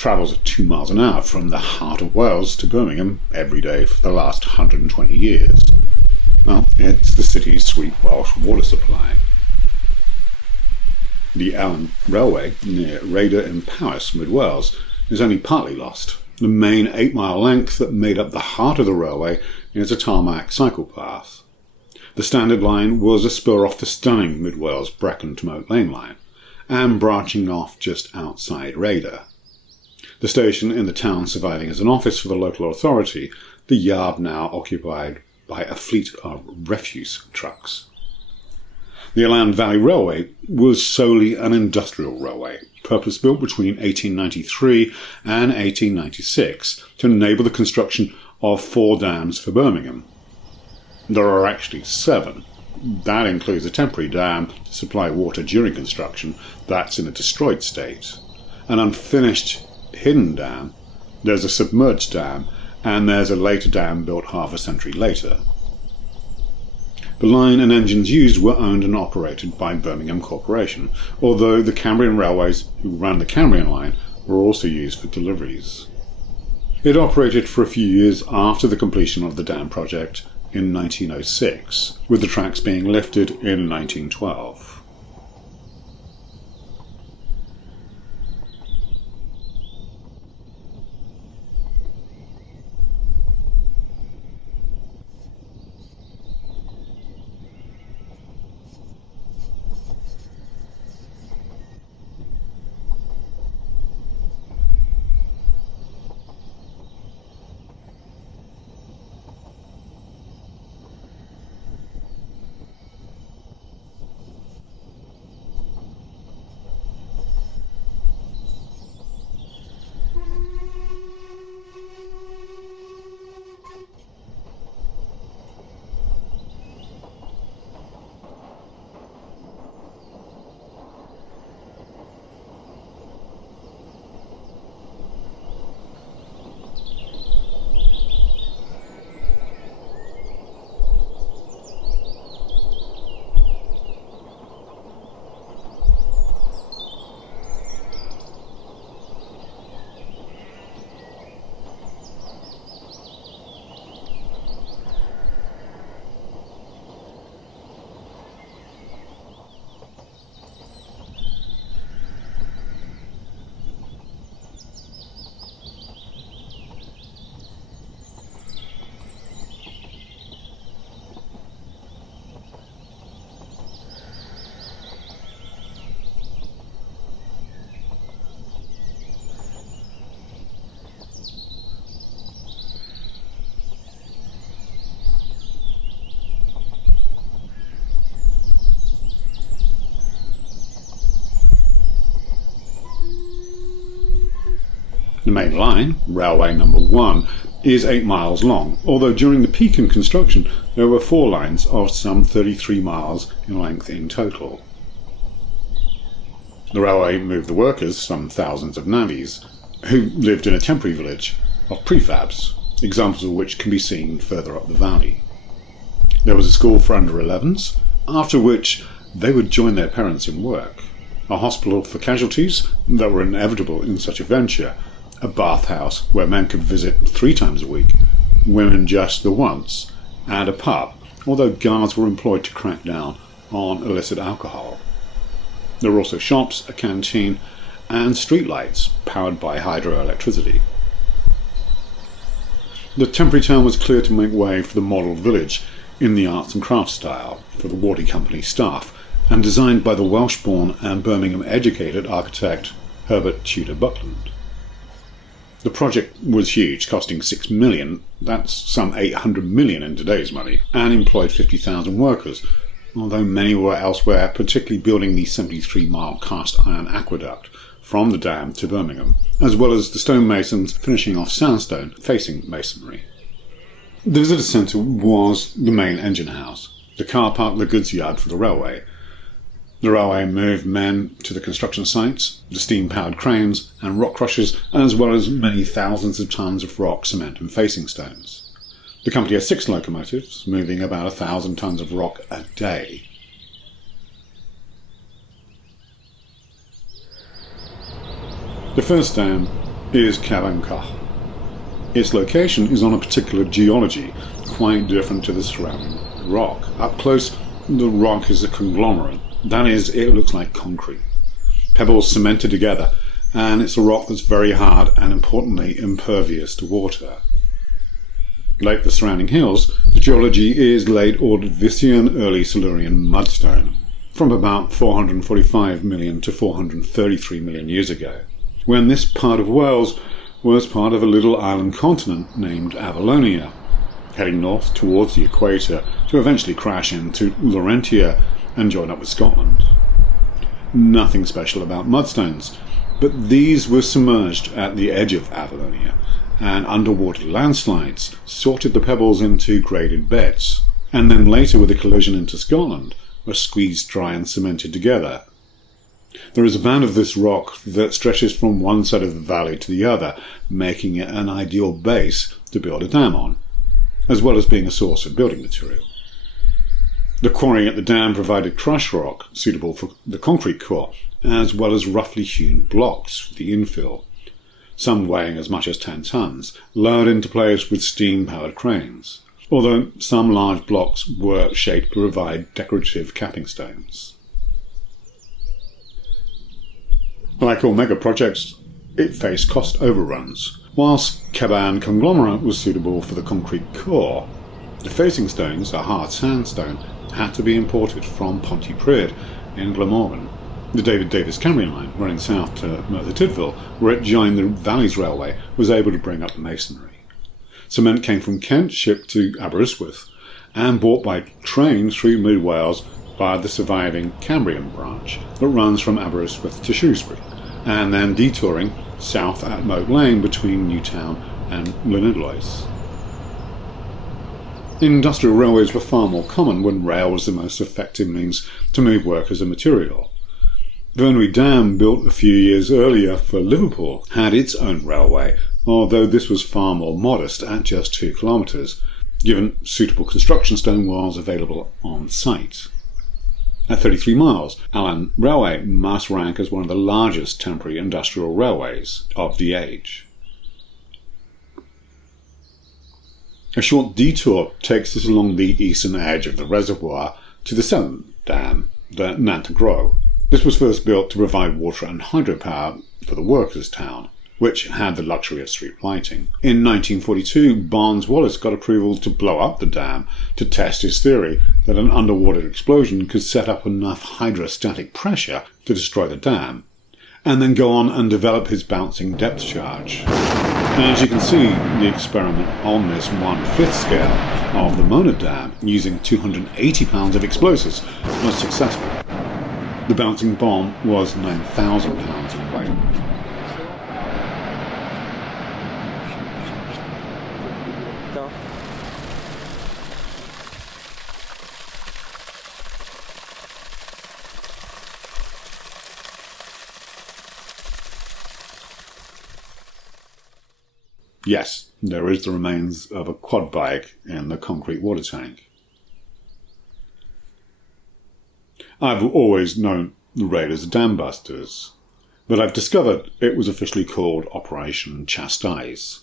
travels at 2 miles an hour from the heart of Wales to Birmingham every day for the last 120 years. Well, it's the city's sweet Welsh water supply. The Elan railway near Rhaeadr in Powys, mid Wales, is only partly lost. The main 8-mile length that made up the heart of the railway is a tarmac cycle path. The standard line was a spur off the stunning mid Wales Brecon to Moat Lane line, and branching off just outside Rhaeadr. The station in the town surviving as an office for the local authority, the yard now occupied by a fleet of refuse trucks. The Elan Valley Railway was solely an industrial railway, purpose-built between 1893 and 1896 to enable the construction of 4 dams for Birmingham. There are actually 7. That includes a temporary dam to supply water during construction that's in a destroyed state, an unfinished hidden dam, there's a submerged dam, and there's a later dam built half a century later. The line and engines used were owned and operated by Birmingham Corporation, although the Cambrian Railways who ran the Cambrian line were also used for deliveries. It operated for a few years after the completion of the dam project in 1906, with the tracks being lifted in 1912. The main line, Railway Number 1, is 8 miles long, although during the peak in construction there were 4 lines of some 33 miles in length in total. The railway moved the workers, some thousands of navvies, who lived in a temporary village of prefabs, examples of which can be seen further up the valley. There was a school for under 11s, after which they would join their parents in work, a hospital for casualties that were inevitable in such a venture, a bathhouse where men could visit 3 times a week, women just the once, and a pub, although guards were employed to crack down on illicit alcohol. There were also shops, a canteen, and streetlights powered by hydroelectricity. The temporary town was clear to make way for the model village in the arts and crafts style for the Wardy Company staff, and designed by the Welsh-born and Birmingham-educated architect Herbert Tudor Buckland. The project was huge, costing $6 million, that's some $800 million in today's money, and employed 50,000 workers, although many were elsewhere, particularly building the 73-mile cast iron aqueduct from the dam to Birmingham, as well as the stonemasons finishing off sandstone facing masonry. The visitor centre was the main engine house, the car park, the goods yard for the railway. The railway moved men to the construction sites, the steam-powered cranes and rock crushers, as well as many thousands of tons of rock, cement and facing stones. The company had 6 locomotives, moving about 1,000 tons of rock a day. The first dam is Cabanca. Its location is on a particular geology, quite different to the surrounding rock. Up close, the rock is a conglomerate. That is, it looks like concrete. Pebbles cemented together, and it's a rock that's very hard and, importantly, impervious to water. Like the surrounding hills, the geology is late Ordovician, early Silurian mudstone, from about 445 million to 433 million years ago, when this part of Wales was part of a little island continent named Avalonia, heading north towards the equator to eventually crash into Laurentia and join up with Scotland. Nothing special about mudstones, but these were submerged at the edge of Avalonia, and underwater landslides sorted the pebbles into graded beds, and then later with a collision into Scotland, were squeezed dry and cemented together. There is a band of this rock that stretches from one side of the valley to the other, making it an ideal base to build a dam on, as well as being a source of building material. The quarry at the dam provided crush rock, suitable for the concrete core, as well as roughly hewn blocks for the infill, some weighing as much as 10 tons, lowered into place with steam-powered cranes, although some large blocks were shaped to provide decorative capping stones. Like all mega projects, it faced cost overruns. Whilst Caban conglomerate was suitable for the concrete core, the facing stones, a hard sandstone, had to be imported from Pontypridd in Glamorgan. The David Davis Cambrian line, running south to Merthyr Tydfil, where it joined the Valleys Railway, was able to bring up the masonry. Cement came from Kent, shipped to Aberystwyth, and brought by train through mid-Wales by the surviving Cambrian branch that runs from Aberystwyth to Shrewsbury, and then detouring south at Moat Lane between Newtown and Llanidloes. Industrial railways were far more common when rail was the most effective means to move workers and material. Vyrnwy Dam, built a few years earlier for Liverpool, had its own railway, although this was far more modest at just 2 kilometres, given suitable construction stone was available on site. At 33 miles, Elan Railway must rank as one of the largest temporary industrial railways of the age. A short detour takes us along the eastern edge of the reservoir to the southern dam, the Nantagro. This was first built to provide water and hydropower for the workers' town, which had the luxury of street lighting. In 1942, Barnes-Wallis got approval to blow up the dam to test his theory that an underwater explosion could set up enough hydrostatic pressure to destroy the dam, and then go on and develop his bouncing depth charge. As you can see, the experiment on this 1/5 scale of the Mona Dam, using 280 pounds of explosives, was successful. The bouncing bomb was 9,000 pounds in weight. Yes, there is the remains of a quad bike in the concrete water tank. I've always known the raid as dam busters, but I've discovered it was officially called Operation Chastise.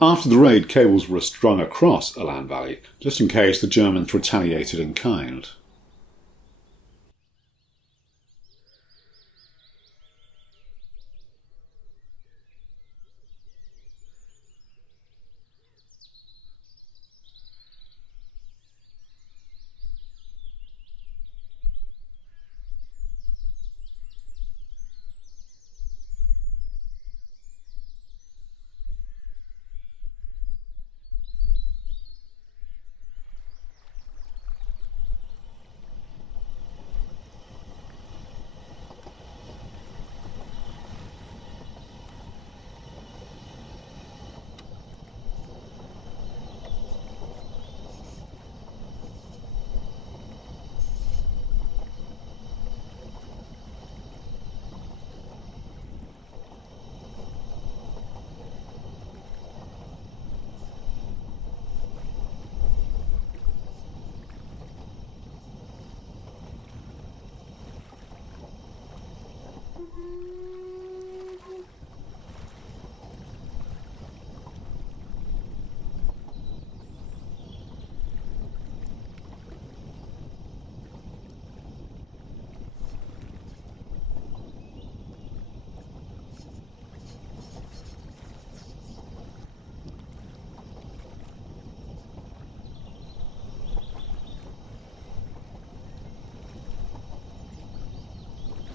After the raid, cables were strung across Elan Valley, just in case the Germans retaliated in kind.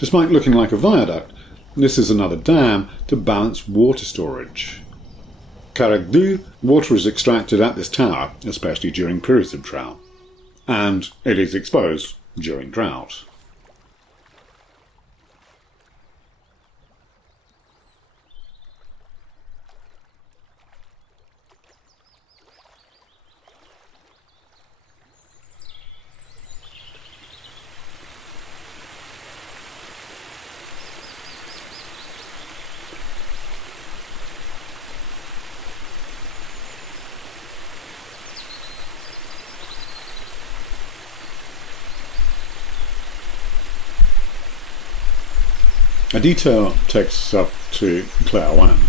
Despite looking like a viaduct, this is another dam to balance water storage. Caragdu, water is extracted at this tower, especially during periods of drought, and it is exposed during drought. A detail takes us up to Clairwan,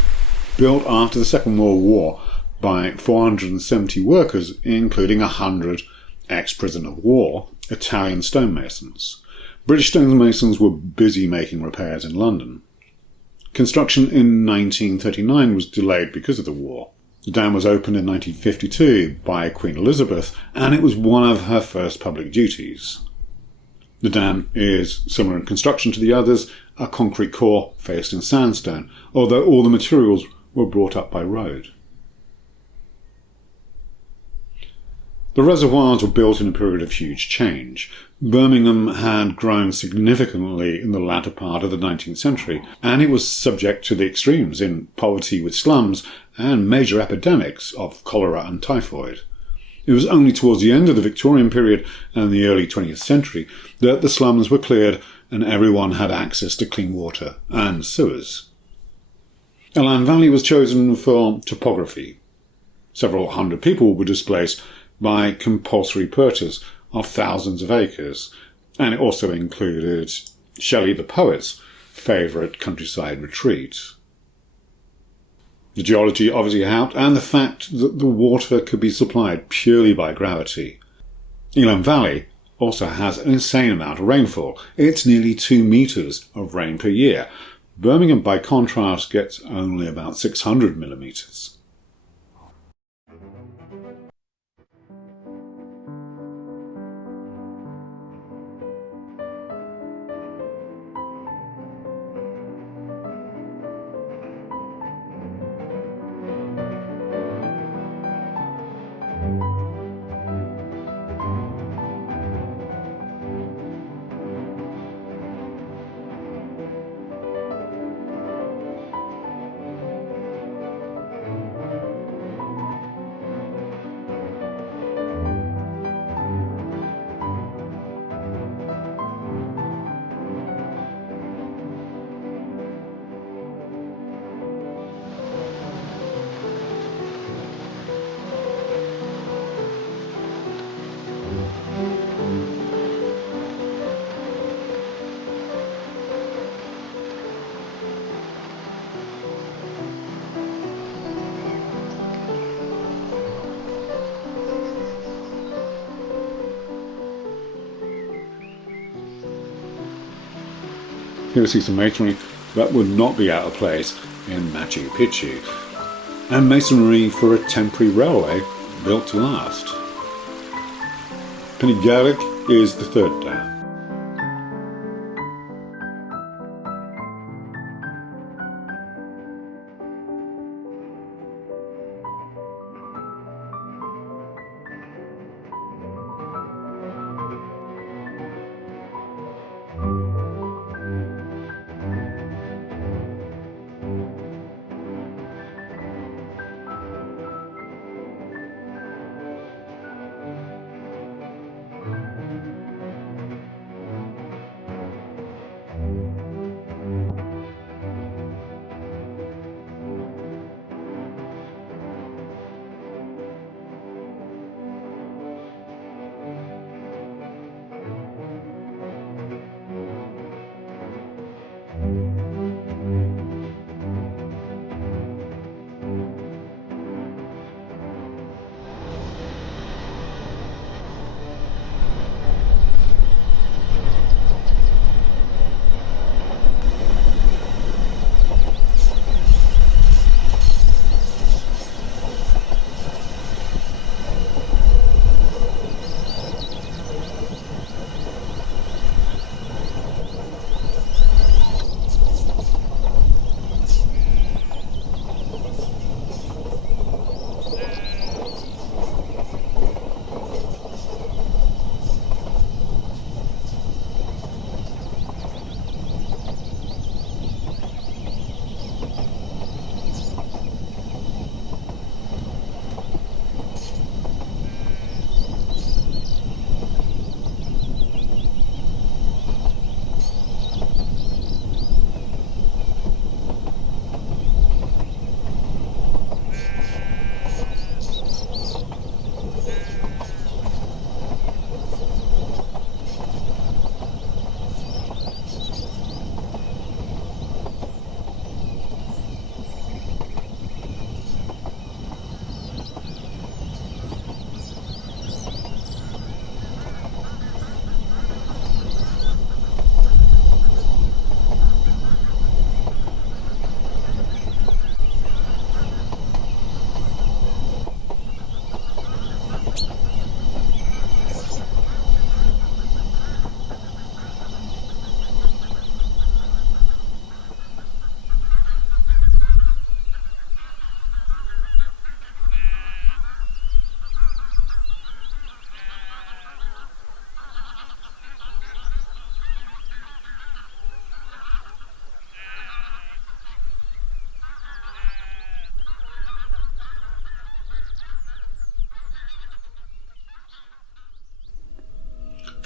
built after the Second World War by 470 workers, including 100 ex-prisoner of war Italian stonemasons. British stonemasons were busy making repairs in London. Construction in 1939 was delayed because of the war. The dam was opened in 1952 by Queen Elizabeth, and it was one of her first public duties. The dam is similar in construction to the others, a concrete core faced in sandstone, although all the materials were brought up by road. The reservoirs were built in a period of huge change. Birmingham had grown significantly in the latter part of the 19th century, and it was subject to the extremes in poverty with slums and major epidemics of cholera and typhoid. It was only towards the end of the Victorian period and the early 20th century that the slums were cleared and everyone had access to clean water and sewers. Elan Valley was chosen for topography. Several hundred people were displaced by compulsory purchase of thousands of acres, and it also included Shelley the poet's favourite countryside retreat. The geology obviously helped, and the fact that the water could be supplied purely by gravity. Elan Valley also has an insane amount of rainfall. It's nearly 2 metres of rain per year. Birmingham, by contrast, gets only about 600 millimetres. Here we see some masonry that would not be out of place in Machu Picchu, and masonry for a temporary railway built to last. Penigaric is the third dam.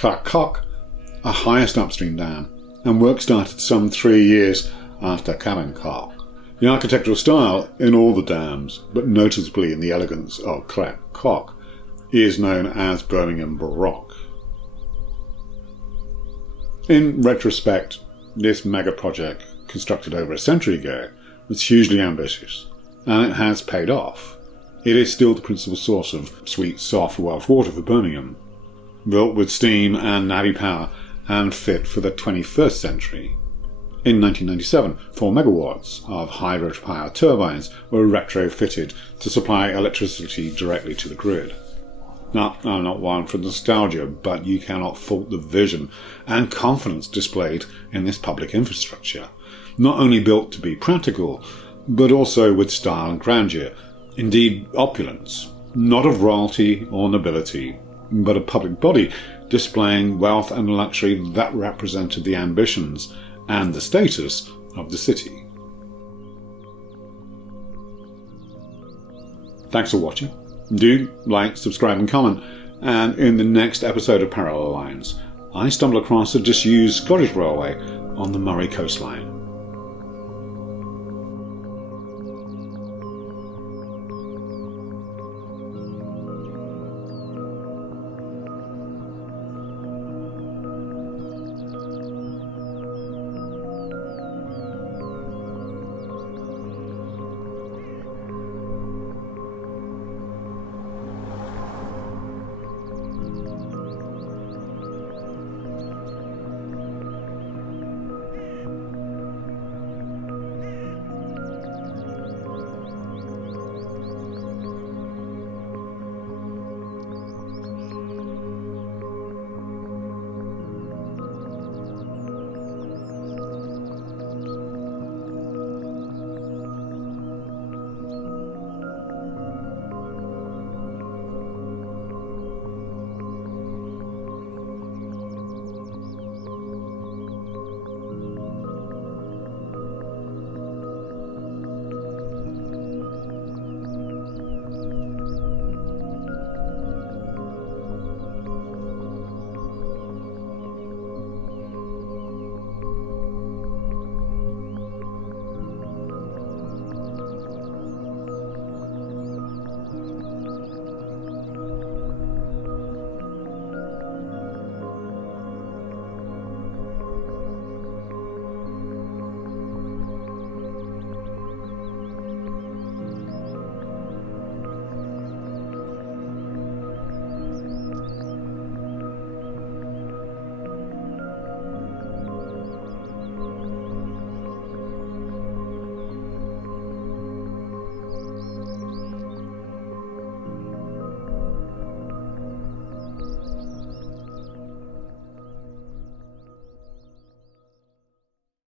Carcock, a highest upstream dam, and work started some 3 years after Carcock. The architectural style in all the dams, but noticeably in the elegance of Carcock, is known as Birmingham Baroque. In retrospect, this mega project, constructed over a century ago, was hugely ambitious, and it has paid off. It is still the principal source of sweet, soft Welsh water for Birmingham, built with steam and navvy power and fit for the 21st century. In 1997, 4 megawatts of hydropower turbines were retrofitted to supply electricity directly to the grid. Now, I'm not one for nostalgia, but you cannot fault the vision and confidence displayed in this public infrastructure, not only built to be practical, but also with style and grandeur, indeed opulence, not of royalty or nobility, but a public body displaying wealth and luxury that represented the ambitions and the status of the city. Thanks for watching. Do like, subscribe and comment, and in the next episode of Parallel Lines, I stumble across a disused Scottish railway on the Murray coastline.